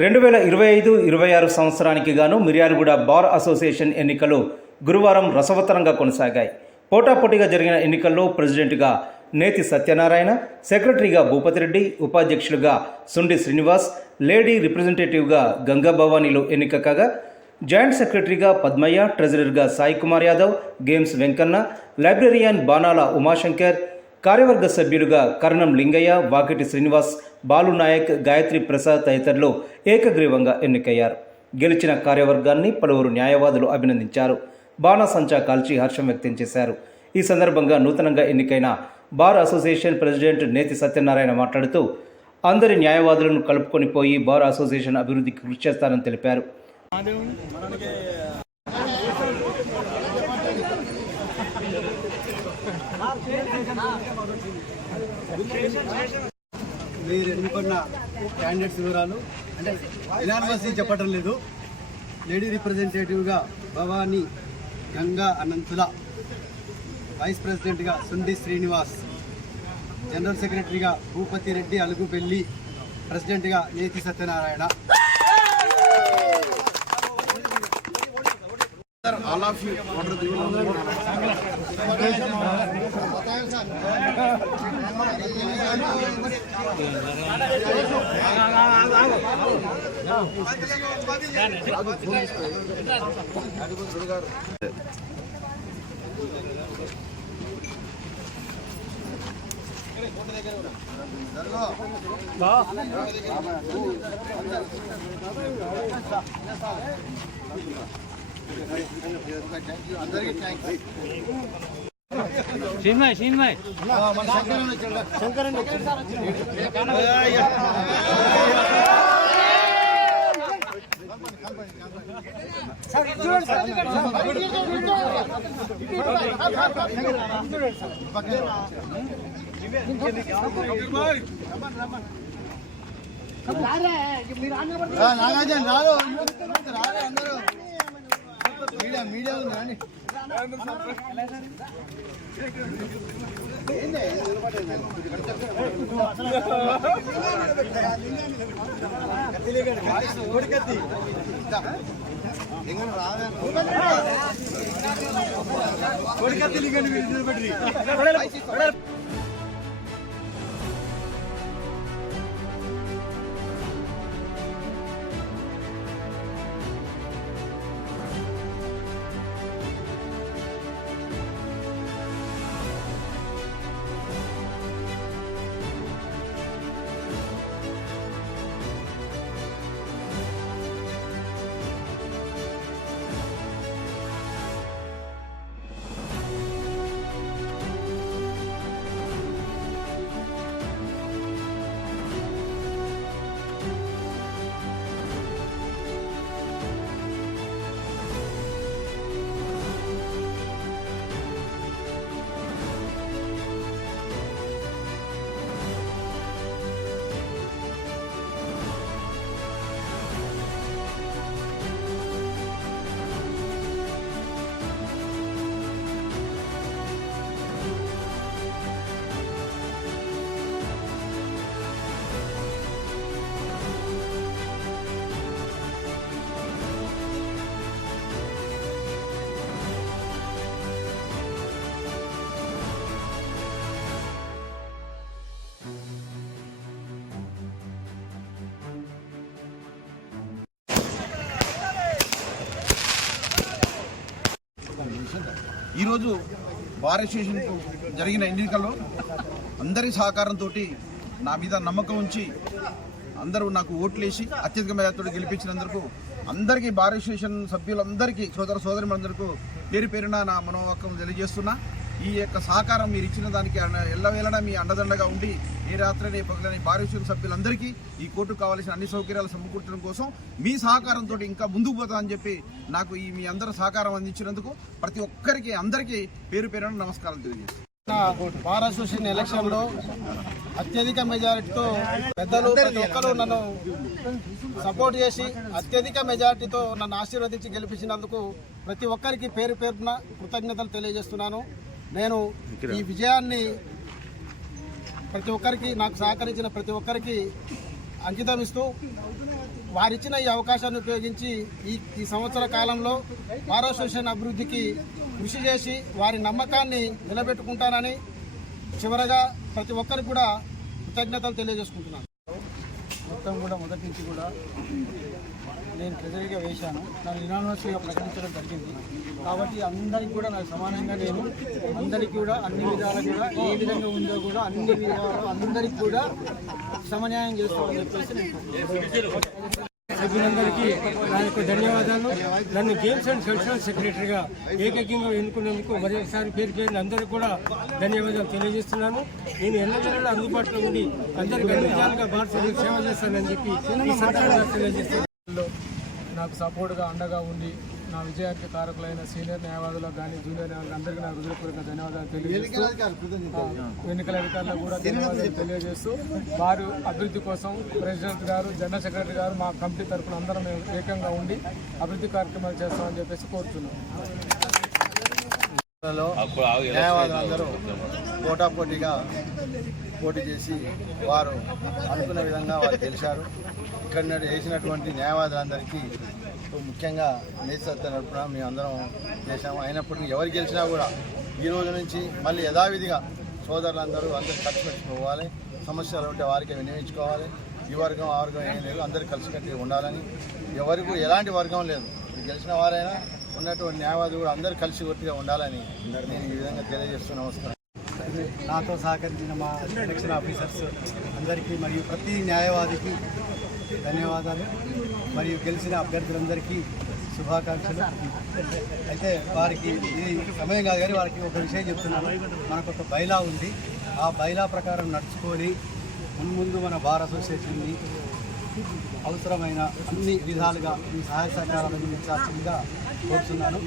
2025-26 సంవత్సరానికి గాను Miryalaguda bar association ఎన్నికలు గురువారం రసవత్తరంగా కొనసాగాయి. పోటాపోటీగా జరిగిన ఎన్నికల్లో ప్రెసిడెంట్గా నేతి సత్యనారాయణ, సెక్రటరీగా భూపతిరెడ్డి, ఉపాధ్యక్షులుగా సుండి శ్రీనివాస్, లేడీ రిప్రజెంటేటివ్గా గంగా భవానీలు ఎన్నిక కాగా, జాయింట్ సెక్రటరీగా పద్మయ్య, ట్రెజరర్గా సాయి కుమార్ యాదవ్, గేమ్స్ వెంకన్న, లైబ్రరియన్ బాణాల ఉమాశంకర్, కార్యవర్గ సభ్యులుగా కర్ణం లింగయ్య, వాకిటి శ్రీనివాస్, బాలు నాయక్, గాయత్రి ప్రసాద్ తదితరులు ఏకగ్రీవంగా ఎన్నికయ్యారు. గెలిచిన కార్యవర్గాన్ని పలువురు న్యాయవాదులు అభినందించారు. బాణాసంచా కాల్చి హర్షం వ్యక్తం చేశారు. ఈ సందర్భంగా నూతనంగా ఎన్నికైన బార్ అసోసియేషన్ ప్రెసిడెంట్ నేతి సత్యనారాయణ మాట్లాడుతూ, అందరి న్యాయవాదులను కలుపుకొని పోయి బార్ అసోసియేషన్ అభివృద్ధికి కృషి చేస్తారని తెలిపారు. మీరు ఎన్నుకున్న క్యాండిడేట్స్ వివరాలు అంటే ఎనానిమస్లీ చెప్పడం లేదు. లేడీ రిప్రజెంటేటివ్గా భవానీ గంగా అనంతుల, వైస్ ప్రెసిడెంట్గా సుండి శ్రీనివాస్, జనరల్ సెక్రటరీగా భూపతి రెడ్డి అలుగుబెల్లి, ప్రెసిడెంట్గా నేతి Satyanarayana. All of you, what are you? शीनभाई Nagarjuna రారు అందరూ మీడియా ఉంది. ఈరోజు బార్ అసోసియేషన్కు జరిగిన ఎన్నికల్లో అందరి సహకారంతో నా మీద నమ్మకం ఉంచి అందరూ నాకు ఓట్లేసి అత్యధిక మెజార్టీతో గెలిపించినందుకు అందరికీ బార్ అసోసియేషన్ సభ్యులందరికీ సోదరిమణులందరికీ పేరు పేరున నా మనోవాక్యం తెలియజేస్తున్నా. ఈ యొక్క సహకారం మీరు ఇచ్చిన దానికి ఎల్లవేళలా మీ అండదండగా ఉండి ఏ రాత్రి పగలని బార్ అసోసియేషన్ సభ్యులందరికీ ఈ కోర్టుకు కావాల్సిన అన్ని సౌకర్యాలు సమకూర్చడం కోసం మీ సహకారంతో ఇంకా ముందుకు పోతామని చెప్పి నాకు మీ అందరూ సహకారం అందించినందుకు ప్రతి ఒక్కరికి అందరికీ పేరు పేరున నమస్కారం తెలియజేస్తాను. బార్ అసోసియేషన్ ఎలక్షన్లో అత్యధిక మెజారిటీతో పెద్దలు ప్రతి ఒక్కరు నన్ను సపోర్ట్ చేసి అత్యధిక మెజారిటీతో నన్ను ఆశీర్వదించి గెలిపించినందుకు ప్రతి ఒక్కరికి పేరు పేరున కృతజ్ఞతలు తెలియజేస్తున్నాను. నేను ఈ విజయాన్ని ప్రతి ఒక్కరికి, నాకు సహకరించిన ప్రతి ఒక్కరికి అంకితం ఇస్తూ వారిచ్చిన ఈ అవకాశాన్ని ఉపయోగించి ఈ సంవత్సర కాలంలో బార్ అసోసియేషన్ అభివృద్ధికి కృషి చేసి వారి నమ్మకాన్ని నిలబెట్టుకుంటానని చివరగా ప్రతి ఒక్కరికి కూడా కృతజ్ఞతలు తెలియజేసుకుంటున్నాను. మొత్తం కూడా మొదటి నుంచి కూడా నేను ట్రెజరీగా వేశాను. నన్ను యునానిమస్గా ప్రకటించడం జరిగింది. కాబట్టి అందరికీ కూడా నాకు సమానంగా నేను అందరికీ కూడా అన్ని విధాలు కూడా ఏ విధంగా ఉందో కూడా అన్ని విధాలు అందరికీ కూడా సమన్యాయం చేస్తామని చెప్పేసి నేను సభ్యులందరికీ నా యొక్క ధన్యవాదాలు. నన్ను గేమ్స్ అండ్ కల్చరల్ సెక్రటరీగా ఏకైకంగా ఎన్నుకున్నందుకు మరొకసారి పేరు అందరికీ కూడా ధన్యవాదాలు తెలియజేస్తున్నాను. నేను ఎల్లవేళలా అందుబాటులో ఉండి అందరికీ అన్ని విధాలుగా భారతదేశ సేవ చేస్తానని చెప్పి ఈ సందర్భంగా తెలియజేస్తున్నాను. నాకు సపోర్ట్గా అండగా ఉండి నా విజయానికి కారకులైన సీనియర్ న్యాయవాదులకు కానీ జూనియర్ న్యాయవాదులకు అందరికీ నా హృదయపూర్వక ధన్యవాదాలు తెలియజేస్తూ ఎన్నికల అధికారులకు కూడా ధన్యవాదాలు తెలియజేస్తూ వారు అభివృద్ధి కోసం ప్రెసిడెంట్ గారు జనరల్ సెక్రటరీ గారు మా కమిటీ తరఫున అందరం మేము ఏకంగా ఉండి అభివృద్ధి కార్యక్రమాలు చేస్తామని చెప్పేసి కోరుతున్నాం. న్యాయవాదులందరూ పోటాపోటీగా పోటీ చేసి వారు అనుకున్న విధంగా వారు గెలిచారు. ఇక్కడ వేసినటువంటి న్యాయవాదులందరికీ ముఖ్యంగా నేతి సత్య నడుపున మేము అందరం చేశాము. అయినప్పటికీ ఎవరు గెలిచినా కూడా ఈ రోజు నుంచి మళ్ళీ యథావిధిగా సోదరులందరూ అందరూ కలిసి పెట్టుకోవాలి. సమస్యలు ఉంటే వారికి వినియోగించుకోవాలి. ఈ వర్గం ఆ వర్గం ఏం లేదు, అందరూ కలిసికట్టుగా ఉండాలని. ఎవరికి ఎలాంటి వర్గం లేదు. గెలిచిన వారైనా ఉన్నటువంటి న్యాయవాదులు కూడా అందరూ కలిసి కొట్టిగా ఉండాలని నేను ఈ విధంగా తెలియజేస్తూ నమస్కారం. నాతో సహకరించిన మా ఎలక్షన్ ఆఫీసర్స్ అందరికీ మరియు ప్రతి న్యాయవాదికి ధన్యవాదాలు. మరియు గెలిచిన అభ్యర్థులందరికీ శుభాకాంక్షలు. అయితే వారికి ఇది సమయం కాదు కానీ వారికి ఒక విషయం చెప్తున్నాను. మనకు ఒక బైలా ఉంది. ఆ బైలా ప్రకారం నడుచుకొని ముందు మన బార్ అసోసియేషన్ని అవసరమైన అన్ని విధాలుగా ఈ సహాయ సహకారాలను అందించాల్సిందిగా కోరుతున్నాను.